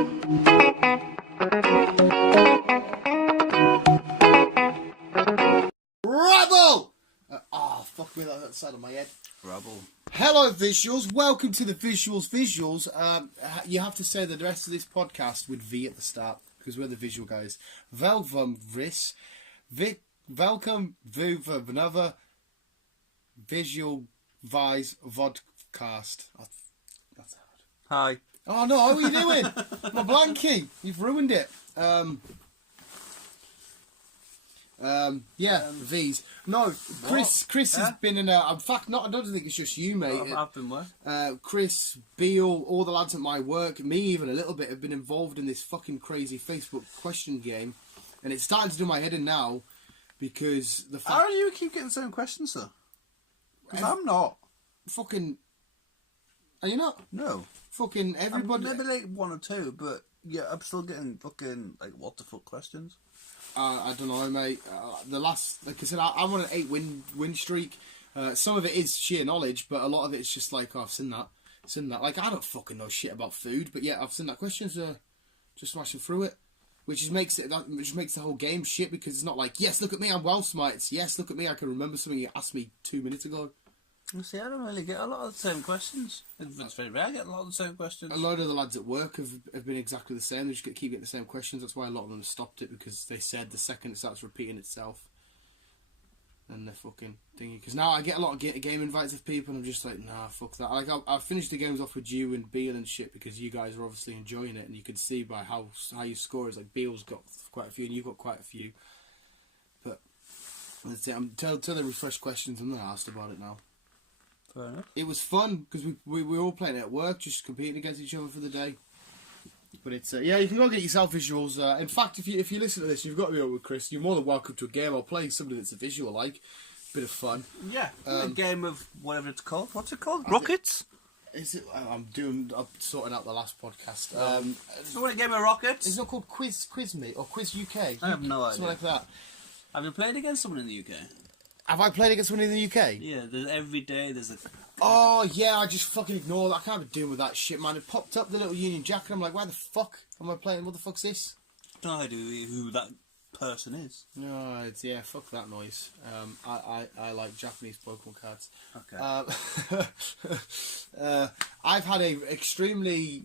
Rebel! Fuck me, that's the side of my head. Rebel. Hello, visuals. Welcome to the Visuals. You have to say the rest of this podcast with V at the start, because we're the visual guys. Welcome, welcome to another Visual Vice vodcast. That's hard. Hi. Oh no, what are you doing? My blankie. You've ruined it. V's. No, Chris has been in a... In fact, I don't think it's just you, mate. I've been where? Chris, Beale, all the lads at my work, me even a little bit, have been involved in this fucking crazy Facebook question game. And it's starting to do my head in now, because the fact... How do you keep getting the same questions, sir? Because I'm not. Fucking... Are you not? No. Fucking everybody... Maybe like one or two, but yeah, I'm still getting fucking, like, what the fuck questions. I don't know, mate. The last, like I said, I'm on an 8-win streak. Some of it is sheer knowledge, but a lot of it is just like, oh, I've seen that. Like, I don't fucking know shit about food, but yeah, I've seen that question, so just smashing through it, which makes the whole game shit, because it's not like, yes, look at me, I'm well smart. Yes, look at me, I can remember something you asked me 2 minutes ago. See, I don't really get a lot of the same questions. It's very rare I get a lot of the same questions. A lot of the lads at work have been exactly the same. They just keep getting the same questions. That's why a lot of them have stopped it, because they said the second it starts repeating itself, then they're fucking thingy. Because now I get a lot of game invites of people, and I'm just like, nah, fuck that. Like, I finished the games off with you and Beale and shit, because you guys are obviously enjoying it, and you can see by how you score is like Beale's got quite a few, and you've got quite a few. But let's see, until they refresh questions, I'm not asked about it now. Fair enough. It was fun because we were all playing it at work, just competing against each other for the day. But it's yeah, you can go get yourself visuals. In fact, if you listen to this, you've got to be over with Chris. You're more than welcome to a game. I'll play something that's a visual, like bit of fun. Yeah, a game of whatever it's called. What's it called? Rockets. Is it? I'm sorting out the last podcast. You want a game of Rockets? Is it not called Quiz Me or Quiz UK? I have no idea. Something like that. Have you played against someone in the UK? Have I played against someone in the UK? Yeah, every day there's a... Oh, yeah, I just fucking ignore that. I can't be doing with that shit, man. It popped up, the little Union Jack, and I'm like, why the fuck am I playing? What the fuck's this? No idea who that person is. No, yeah, fuck that noise. I like Japanese Pokemon cards. Okay. I've had a extremely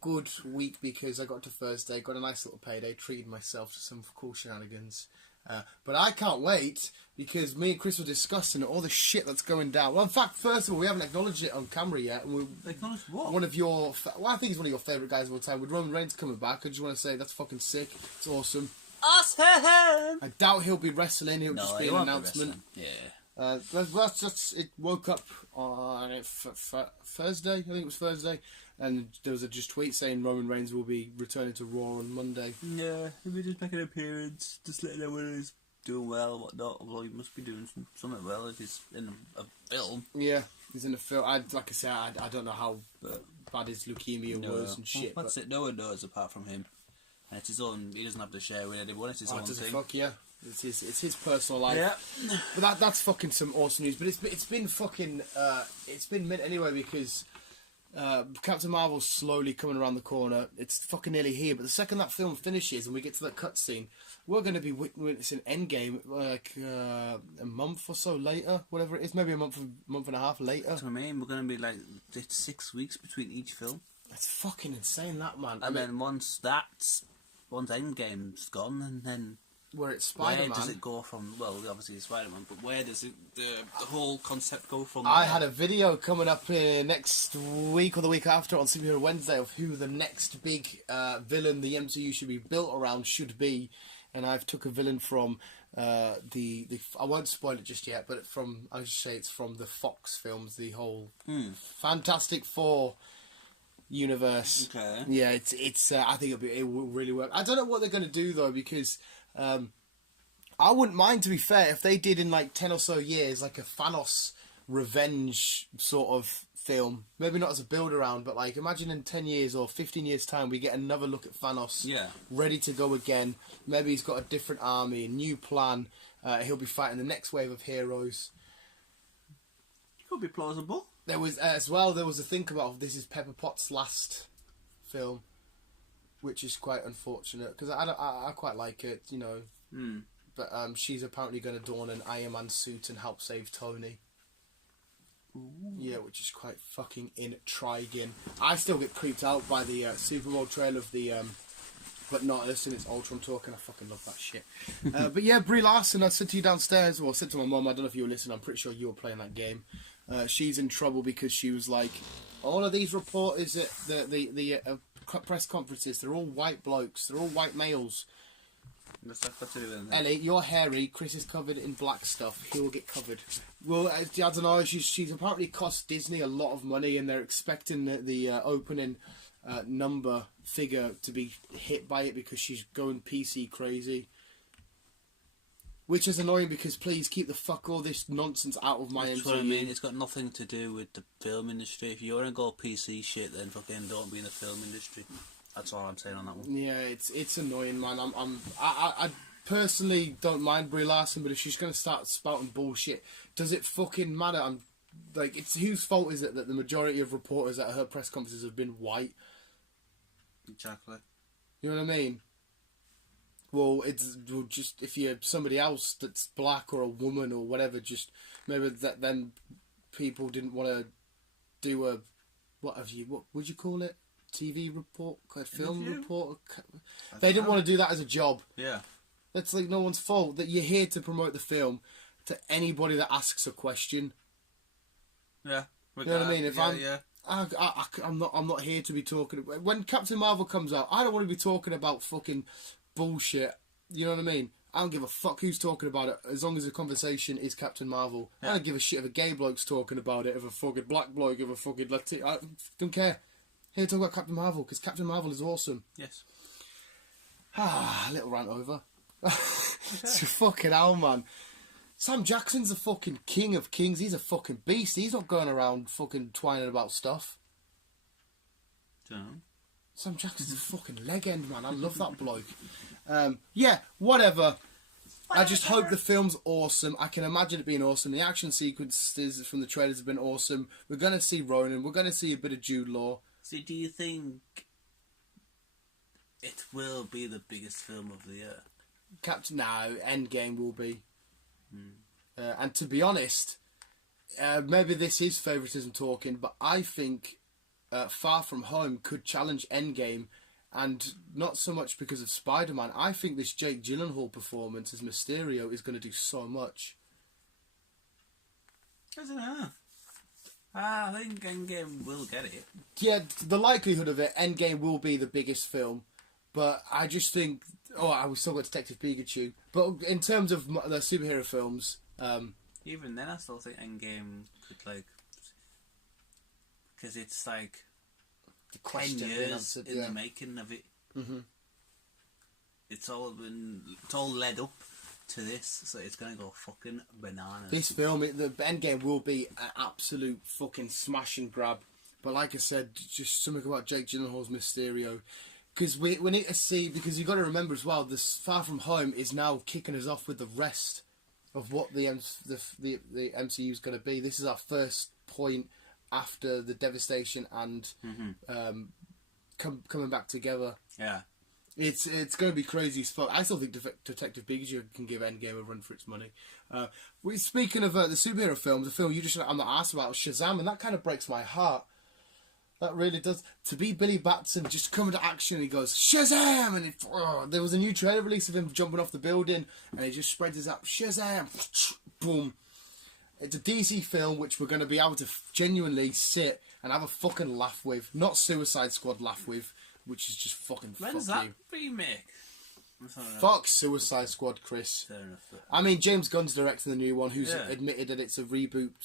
good week, because I got to Thursday, got a nice little payday, treated myself to some cool shenanigans. But I can't wait, because me and Chris were discussing all the shit that's going down. Well, in fact, first of all, we haven't acknowledged it on camera yet. Acknowledged what? One of your... I think he's one of your favourite guys of all time. With Roman Reigns coming back, I just want to say that's fucking sick. It's awesome. Awesome! I doubt he'll be wrestling. He'll just be an announcement. Yeah. It woke up on Thursday. I think it was Thursday. And there was a just tweet saying Roman Reigns will be returning to Raw on Monday. Yeah, he'll be just making an appearance, just letting everyone know he's doing well, whatnot. Well, he must be doing something well if he's in a film. Yeah, he's in a film. Like I said, I don't know how bad his leukemia was and shit. Well, that's it. No one knows apart from him. And it's his own. He doesn't have to share with anyone. It's his own thing. Fuck yeah. It's his personal life. Yeah. But that's fucking some awesome news. But it's been fucking it's been mint anyway, because Captain Marvel's slowly coming around the corner. It's fucking nearly here. But the second that film finishes and we get to that cutscene, we're going to be witnessing Endgame like a month or so later, whatever it is, maybe a month and a half later. That's what I mean. We're going to be like 6 weeks between each film. That's fucking insane, that, man. And then once Endgame's gone, and then where it's Spider-Man, where does it go from? Well, obviously it's Spider-Man, but where does it the whole concept go from? I had a video coming up next week or the week after on Superhero Wednesday of who the next big villain the MCU should be built around should be, and I've took a villain from the I won't spoil it just yet, but I'll just say it's from the Fox films, the whole Fantastic Four universe. Okay. Yeah, it's I think it will really work. I don't know what they're going to do though, because I wouldn't mind, to be fair, if they did in like 10 or so years like a Thanos revenge sort of film. Maybe not as a build around, but like imagine in 10 years or 15 years time we get another look at Thanos. Yeah. Ready to go again. Maybe he's got a different army, a new plan. He'll be fighting the next wave of heroes. Could be plausible. There was as well. There was a think about this is Pepper Potts' last film. which is quite unfortunate because I quite like it, you know. But she's apparently going to don an Iron Man suit and help save Tony. Ooh. Yeah, which is quite fucking intriguing. I still get creeped out by the Super Bowl trailer of the but not listen, it's Ultron talking. I fucking love that shit. But yeah, Brie Larson, I said to you downstairs, well, I said to my mum, I don't know if you were listening, I'm pretty sure you were playing that game. She's in trouble because she was like, all of these reporters at the press conferences, they're all white blokes, they're all white males. What's that got to do with anything? Ellie, you're hairy, Chris is covered in black stuff, he'll get covered. Well, I don't know, she's apparently cost Disney a lot of money and they're expecting the opening number figure to be hit by it because she's going PC crazy. Which is annoying because please keep the fuck all this nonsense out of my MCU. That's what I mean, it's got nothing to do with the film industry. If you want to go PC shit, then fucking don't be in the film industry. That's all I'm saying on that one. Yeah, it's annoying, man. I personally don't mind Brie Larson, but if she's going to start spouting bullshit, does it fucking matter? I'm like, it's whose fault is it that the majority of reporters at her press conferences have been white? Exactly. You know what I mean? Well, it's just if you're somebody else that's black or a woman or whatever, just maybe that then people didn't want to do a what would you call it? TV report, a film report. They didn't want to do that as a job. Yeah, that's like no one's fault. That you're here to promote the film to anybody that asks a question. Yeah, you know what I mean. If I'm not here to be talking. When Captain Marvel comes out, I don't want to be talking about fucking bullshit. You know what I mean? I don't give a fuck who's talking about it as long as the conversation is Captain Marvel. Yeah. I don't give a shit if a gay bloke's talking about it, if a fucking black bloke, if a fucking Latino. I don't care. Here to talk about Captain Marvel because Captain Marvel is awesome. Yes. A little rant over. It's fucking hell, man. Sam Jackson's a fucking king of kings. He's a fucking beast. He's not going around fucking twining about stuff. Don't. Sam Jackson's a fucking legend, man. I love that bloke. Yeah, whatever. I just hope the film's awesome. I can imagine it being awesome. The action sequences from the trailers have been awesome. We're going to see Ronan. We're going to see a bit of Jude Law. So do you think it will be the biggest film of the year? Endgame will be. And to be honest, maybe this is favouritism talking, but I think Far From Home could challenge Endgame, and not so much because of Spider-Man. I think this Jake Gyllenhaal performance as Mysterio is going to do so much. I don't know. I think Endgame will get it. Yeah, the likelihood of it, Endgame will be the biggest film. But I just think... I was still got Detective Pikachu. But in terms of the superhero films... even then, I still think Endgame could, like... Because it's, like... The 10 years in the making of it. Mm-hmm. It's all led up to this, so it's going to go fucking bananas. This film, the Endgame will be an absolute fucking smash and grab. But like I said, just something about Jake Gyllenhaal's Mysterio. Because we need to see, because you've got to remember as well, this Far From Home is now kicking us off with the rest of what the MCU is going to be. This is our first point after the devastation and coming back together. Yeah. It's going to be crazy as fuck. I still think Detective Pikachu can give Endgame a run for its money. Speaking of the superhero films, the film I'm not asked about, Shazam, and that kind of breaks my heart. That really does. To be Billy Batson, just coming to action, and he goes, Shazam! And there was a new trailer release of him jumping off the building, and he just spreads his out, Shazam! Boom. It's a DC film which we're going to be able to genuinely sit and have a fucking laugh with. Not Suicide Squad laugh with, which is just fucking When's fuck that you. remake? Fuck Suicide Squad, Chris. Fair enough. I mean, James Gunn's directing the new one, who's admitted that it's a reboot /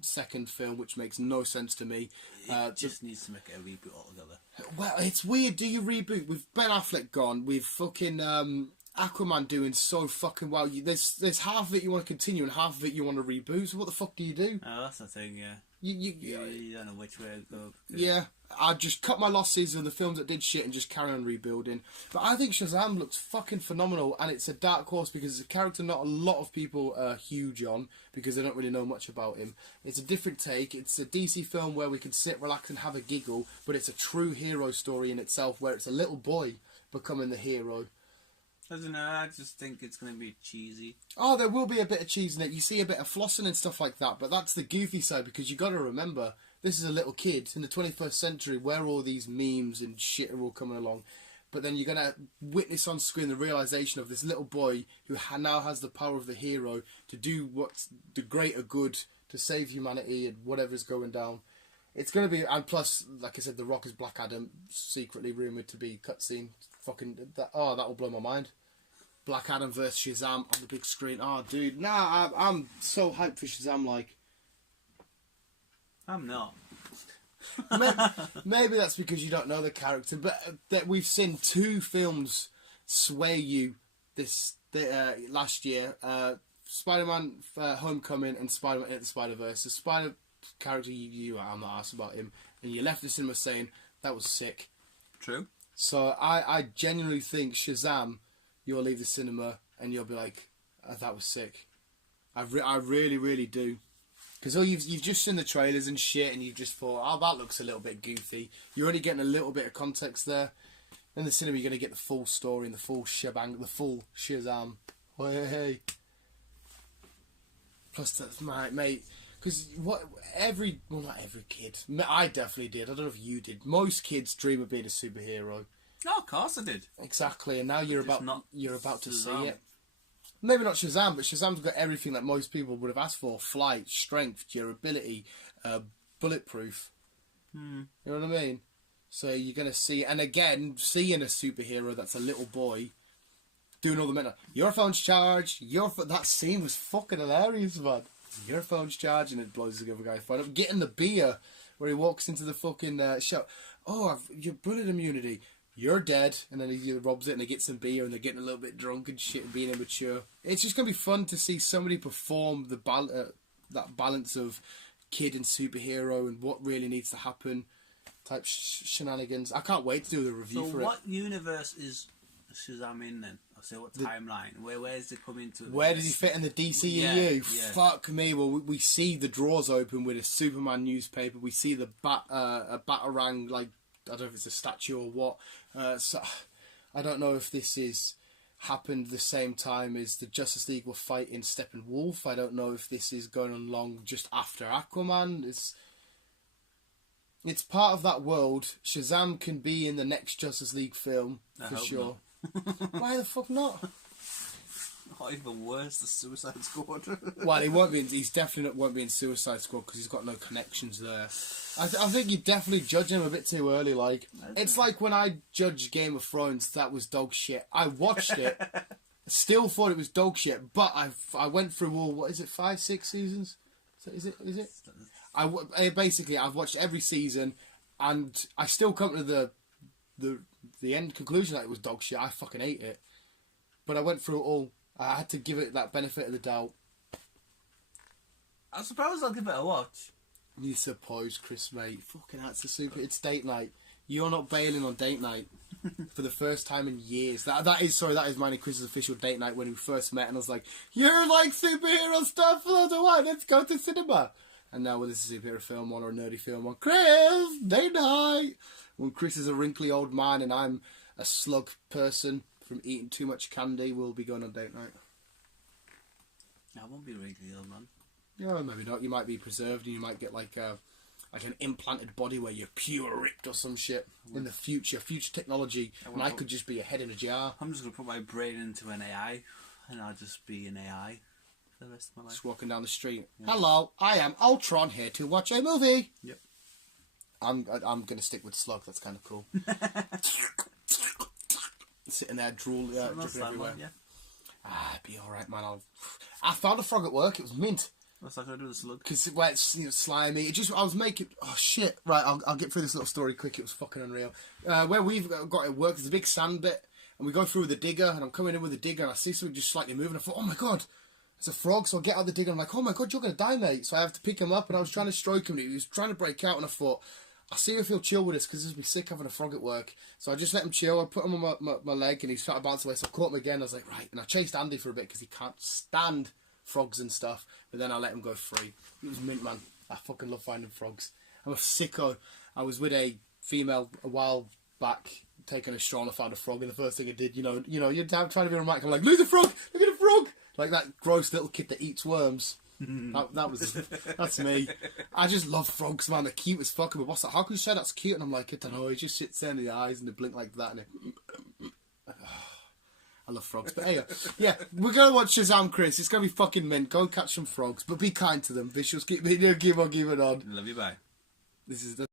second film, which makes no sense to me. It just needs to make it a reboot altogether. Well, it's weird. Do you reboot with Ben Affleck gone? With fucking Aquaman doing so fucking well. There's half of it you want to continue and half of it you want to reboot. So what the fuck do you do? Oh, that's the thing. Yeah. You don't know which way to go. Yeah, I'd just cut my losses of the films that did shit and just carry on rebuilding. But I think Shazam looks fucking phenomenal, and it's a dark horse because it's a character not a lot of people are huge on because they don't really know much about him. It's a different take. It's a DC film where we can sit, relax, and have a giggle, but it's a true hero story in itself where it's a little boy becoming the hero. I don't know, I just think it's going to be cheesy. Oh, there will be a bit of cheese in it. You see a bit of flossing and stuff like that, but that's the goofy side because you got to remember, this is a little kid in the 21st century where all these memes and shit are all coming along. But then you're going to witness on screen the realisation of this little boy who now has the power of the hero to do what's the greater good to save humanity and whatever's going down. It's going to be, and plus, like I said, The Rock is Black Adam, secretly rumoured to be cutscene. Fucking, that will blow my mind. Black Adam versus Shazam on the big screen. Oh, dude, nah, I'm so hyped for Shazam, like. I'm not. Maybe that's because you don't know the character, but that we've seen 2 films sway you last year. Spider-Man Homecoming and Spider-Man Into the Spider-Verse. The Spider character, I'm not asked about him, and you left the cinema saying, that was sick. True. So I genuinely think Shazam, you'll leave the cinema and you'll be like, oh, that was sick. I really, really do. Because you've just seen the trailers and shit and you've just thought, oh, that looks a little bit goofy. You're only getting a little bit of context there. In the cinema, you're going to get the full story and the full shebang, the full Shazam. Hey. Plus, that's mate. Because not every kid. I definitely did. I don't know if you did. Most kids dream of being a superhero. Oh, of course I did. Exactly, and now you're about to see Shazam. it. Maybe not Shazam, but Shazam's got everything that most people would have asked for: flight, strength, durability, bulletproof. You know what I mean? So you're gonna see, and again, seeing a superhero that's a little boy doing all the mental. Your phone's charged. That scene was fucking hilarious, man. Your phone's charged, and it blows the other guy's phone up. Getting the beer where he walks into the fucking shop. Oh, your bullet immunity. You're dead, and then he robs it, and they get some beer, and they're getting a little bit drunk and shit, and being immature. It's just gonna be fun to see somebody perform that balance of kid and superhero, and what really needs to happen, type shenanigans. I can't wait to do the review for it. So, what universe is Shazam in then? So, what timeline? Where does it come into? Where does he fit in the DCEU? Yeah. Fuck me. Well, we see the drawers open with a Superman newspaper. We see the a Batarang, like, I don't know if it's a statue or what. So I don't know if this is happened the same time as the Justice League were fighting Steppenwolf. I don't know if this is going along just after Aquaman. It's part of that world. Shazam can be in the next Justice League film for sure. Why the fuck not? Not even worse, the Suicide Squad. Well, he won't be. He's definitely won't be in Suicide Squad because he's got no connections there. I think you definitely judge him a bit too early. Like, it's like when I judged Game of Thrones, that was dog shit. I watched it, still thought it was dog shit, but I went through all, what is it, 5, 6 seasons? Is it? Basically, I've watched every season, and I still come to the end conclusion that it was dog shit. I fucking hate it, but I went through it all. I had to give it that benefit of the doubt. I suppose I'll give it a watch. You suppose, Chris, mate. Fucking hell, it's date night. You're not bailing on date night for the first time in years. That is mine and Chris's official date night when we first met, and I was like, "You're like superhero stuff, so do I. Let's go to cinema." And now, whether it's a superhero film on or a nerdy film on, Chris, date night. When Chris is a wrinkly old man and I'm a slug person from eating too much candy, we'll be going on date night. I won't be wrinkly old man. Yeah, maybe not. You might be preserved, and you might get like an implanted body where you're pure ripped or some shit in the future technology, and I could just be a head in a jar. I'm just gonna put my brain into an AI, and I'll just be an AI for the rest of my life. Just walking down the street. Yeah. Hello, I am Ultron here to watch a movie. Yep. I'm gonna stick with Slug. That's kind of cool. Sitting there, dripping everywhere. Yeah. Be all right, man. I found a frog at work. It was mint. What's that going to do with the slug? Because it's slimy. I was making... Oh, shit. Right, I'll get through this little story quick. It was fucking unreal. Where we've got it work, there's a big sand bit, and we go through with the digger, and I'm coming in with the digger, and I see something just slightly moving. I thought, oh my God, it's a frog. So I get out the digger, and I'm like, oh my God, you're going to die, mate. So I have to pick him up, and I was trying to stroke him, and he was trying to break out, and I thought, I'll see if he'll chill with us because he'll be sick having a frog at work. So I just let him chill. I put him on my leg and he's trying to bounce away. So I caught him again. I was like, right. And I chased Andy for a bit because he can't stand frogs and stuff. But then I let him go free. It was mint, man. I fucking love finding frogs. I'm a sicko. I was with a female a while back, taking a stroll, and I found a frog. And the first thing I did, you're trying to be romantic. I'm like, look at the frog! Look at the frog! Like that gross little kid that eats worms. That's me. I just love frogs, man. They're cute as fuck. But what's that? How can you say that's cute? And I'm like, I don't know. He just sits there in the eyes and they blink like that. And I love frogs. But hey, yeah, we're going to watch Shazam, Chris. It's going to be fucking mint. Go and catch some frogs. But be kind to them. Visuals, keep it on. Love you, bye. This is the